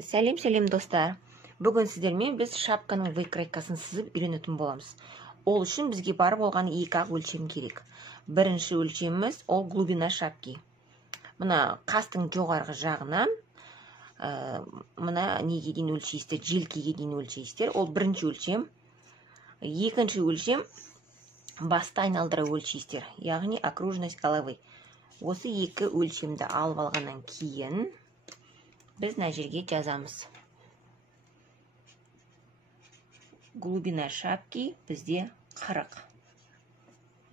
Сәлем достар. Бүгін сіздермен біз шапканың выкройкасын сызып үйренетін боламыз. Ол үшін бізге бар болған екі ақ өлшем керек. Бірінші өлшеміміз ол глубина шапки. Мына қастың жоғарғы жағынан мына неге дейін өлшейсіздер, желкеге дейін өлшейсіздер. Ол бірінші өлшем. Екінші өлшем басты айналдыра өлшейсіздер, яғни окружность головы. Осы екі өлшемді алып алғаннан кейін біз мына жерге жазамыз. Глубина шапки бізде 40.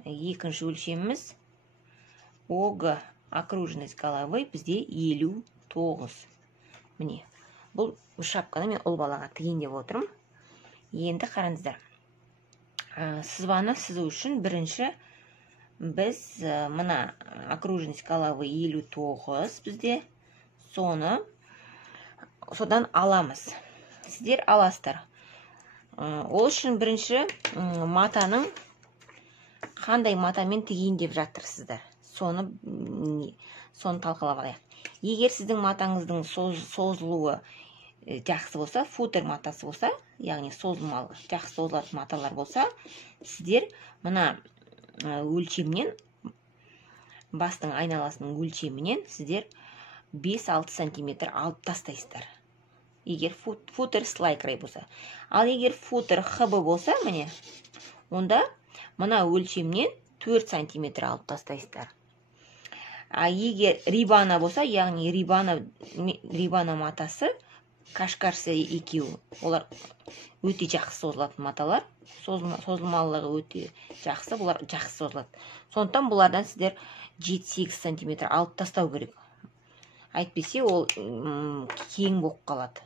Екінші өлшеміміз ОГ окружность головы бізде 59. Міне, бұл шапканы мен ұл балаға тігейін деп отырмын. Енді қараңыздар. Сызбаны сызу үшін бірінші біз мына окружность головы 59 бізде, содан аламыз. Сіздер аласыздар. Ол үшін бірінші матаның қандай матамен тігейін деп жатырсыздар. Соны талқылап алайық. Егер сіздің матаңыздың созылуы жақсы болса, футер матасы болса, яғни созылмалы, жақсы созылатын маталар болса, сіздер мына өлшемнен, бастың айналасының өлшемінен сіздер 5-6 сантиметр алып тастайсыздар. Егер футер слайкрай болса. Ал егер футер хб болса, міне, онда мына өлшемнен 4 сантиметр алып тастайсыздар. А егер рибана болса, яғни рибана матасы, кашкарсы екеуі, олар өте жақсы созылатын маталар, созылмалылығы өте жақсы, бұлар жақсы созылады. Сондықтан бұлардан сіздер 7-8 сантиметр алып тастау керек. Әйтпесе ол кең болып қалады.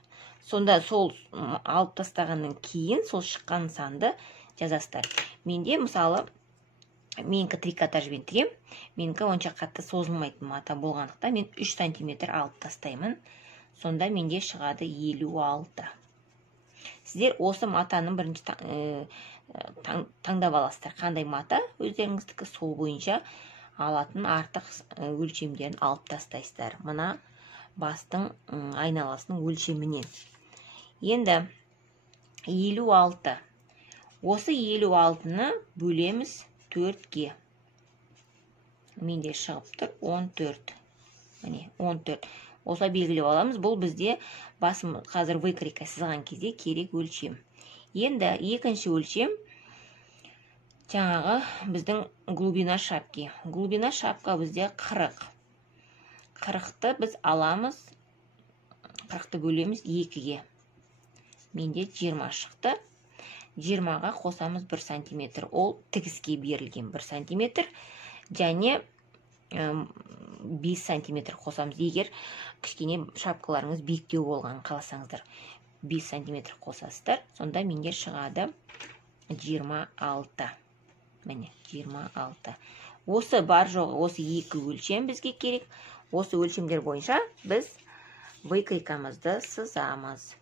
Сонда сол алып тастағаннан кейін сол шыққан санды жазасыздар. Менде мысалы менікі трикотажбен тігем, менікі онша қатты созылмайтын мата болғандықтан мен 3 сантиметр алып тастаймын. Сонда менде шығады 56. Сіздер осы матаның бірінші таңдап аласыздар. Қандай мата өздеріңіздікі, сол бойынша алатын артық өлшемдерін алып тастайсыздар. Мына бастың айналасының өлшемінен. Енді 56. Осы 56-ны бөлеміз 4-ге. Менде шығып тұр 14. Міне 14. Осылай белгілеп аламыз. Бұл бізде басым қазір выкройка сызған кезде керек өлшем. Енді екінші өлшем жаңағы біздің глубина шапки. Глубина шапка бізде 40. 40-ты біз аламыз, 40-ты бөлеміз 2-ге. Менде 20 шықты. 20-ға қосамыз 1 сантиметр. Ол тігіске берілген 1 сантиметр. Және 5 сантиметр қосамыз. Егер кішкене шапкаларыңыз биіктеу болған қаласаңыздар, 5 сантиметр қосасыздар. Сонда менде шығады 26. Міне, 26. Осы бар жоғы, осы екі өлшем бізге керек. Осы өлшемдер бойынша біз выкройкамызды сызамыз.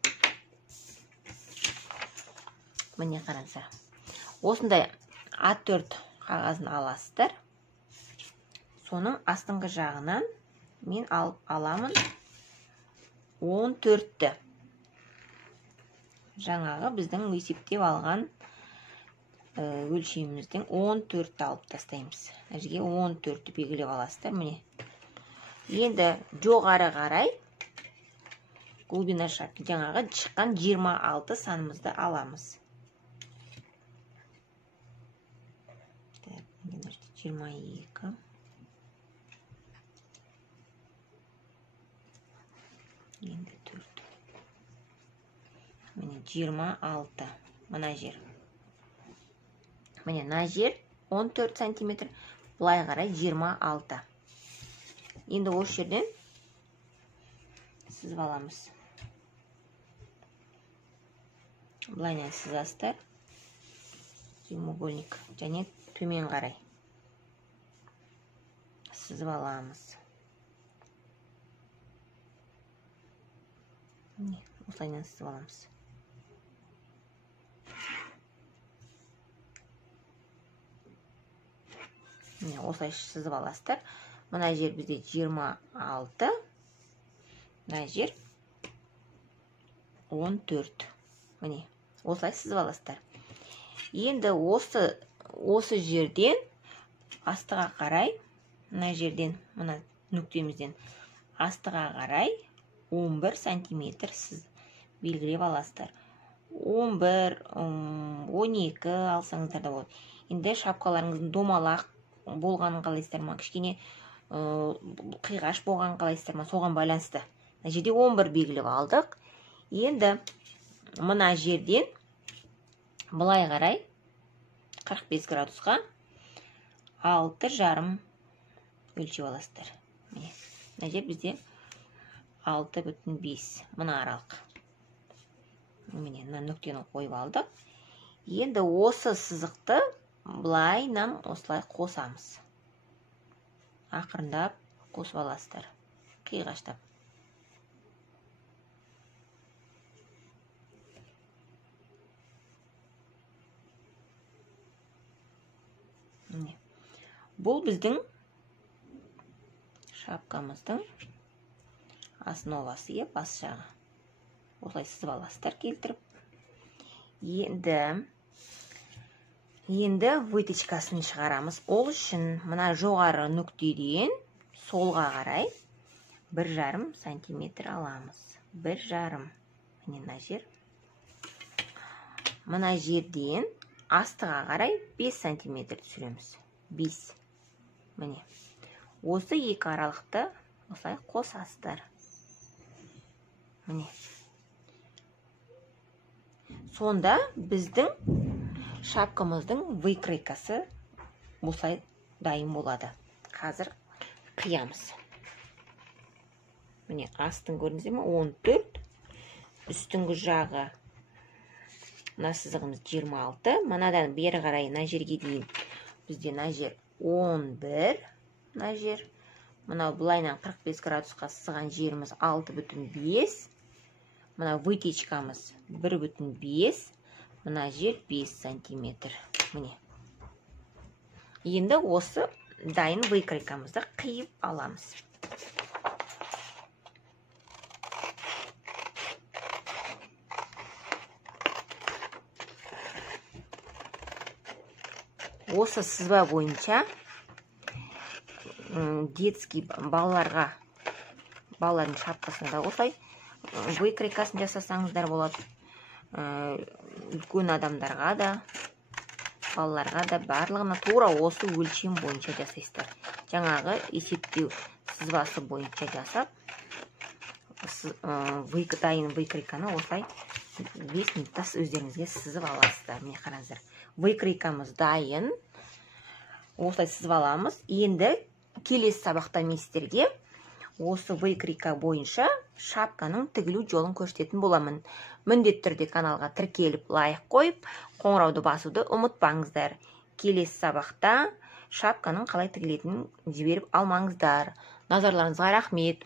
Міне қараңыздар. Осындай А4 қағазын аласыздар. Соның астыңғы жағынан мен аламын 14-ті. Жаңағы біздің есептеп алған өлшеміміздің 14-ті алып тастаймыз. Әжге 14-ті белгілеп аласыздар. Міне. Енді жоғары қарай глубина шапки жаңағы шыққан 26 санымызды аламыз. 22. Енді 4. Міне 26. Мына жер. Міне мына жер 14 сантиметр. Бұлай қарай 26. Енді осы жерден сызып аламыз. Бұлайнан сызасыздар. Прямоугольник. Және төмен қарай сызып аламыз. Осылайнан сызып аламыз. Осылай сызып аласыздар. Мына жер бізде 26. Мына жер 14. Міне, осылай сызып аласыздар. Енді осы жерден астыға қарай, мына жерден, мына нүктемізден астыға қарай 11 сантиметр сіз белгілеп аласыздар. 11, 12 алсаңыздар да болады. Енді шапкаларыңыздың домалақ болғанын қалайсыздар ма, кішкене қиғаш болғанын қалайсыздар ма, соған байланысты. Мына жерде 11 белгілеп алдық. Енді мына жерден былай қарай 45 градусқа 6,5 өлшеп аласыздар. Мына жер бізде 6,5 мына аралық. Міне, мына нүктені қойып алдық. Енді осы сызықты былайнан осылай қосамыз. Ақырындап қосып аласыздар. Қиғаштап. Бұл біздің шапкамыздың основасы, бас жағы. Осылай сызып аласыздар келтіріп. Енді выточкасын шығарамыз. Ол үшін мына жоғары нүктеден солға қарай 1,5 сантиметр аламыз. 1,5. Міне мына жер. Мына жерден астыға қарай 5 сантиметр түсіреміз. 5. Міне. Осы екі аралықты осылай қосасыздар. Міне. Сонда біздің шапкамыздың выкройкасы осылай дайын болады. Қазір қиямыз. Міне астың көрдіңіздер ме? 14. Үстіңгі жағы мына сызығымыз 26. Мынадан бері қарай мына жерге дейін бізде мына жер 11. Мына жер. Мынау былайнан 45 градусқа сызған жеріміз 6,5. Мына вытечкамыз 1,5. Мына жер 5 сантиметр. Міне. Енді осы дайын выкройкамызды қиып аламыз. Осы сызба бойынша детский балалардың шапкасында осылай выкройкасын жасасаңыздар болады. Үлкен адамдарға да, балаларға да барлығына тура осы өлшем бойынша жасайсыздар. Жаңағы есептеу сызбасы бойынша жасап, дайын выкройканы осылай 5 минутта өздеріңізге сызып аласыздар. Міне қараңыздар. Выкройкамыз дайын. Осылай сызып аламыз. Енді келесі сабақта мен сіздерге осы выкройка бойынша шапканың тігілу жолын көрсететін боламын. Міндетті түрде каналға тіркеліп, лайк қойып, қоңырауды басуды ұмытпаңыздар. Келесі сабақта шапканың қалай тігілетінін жіберіп алмаңыздар. Назарларыңызға рахмет.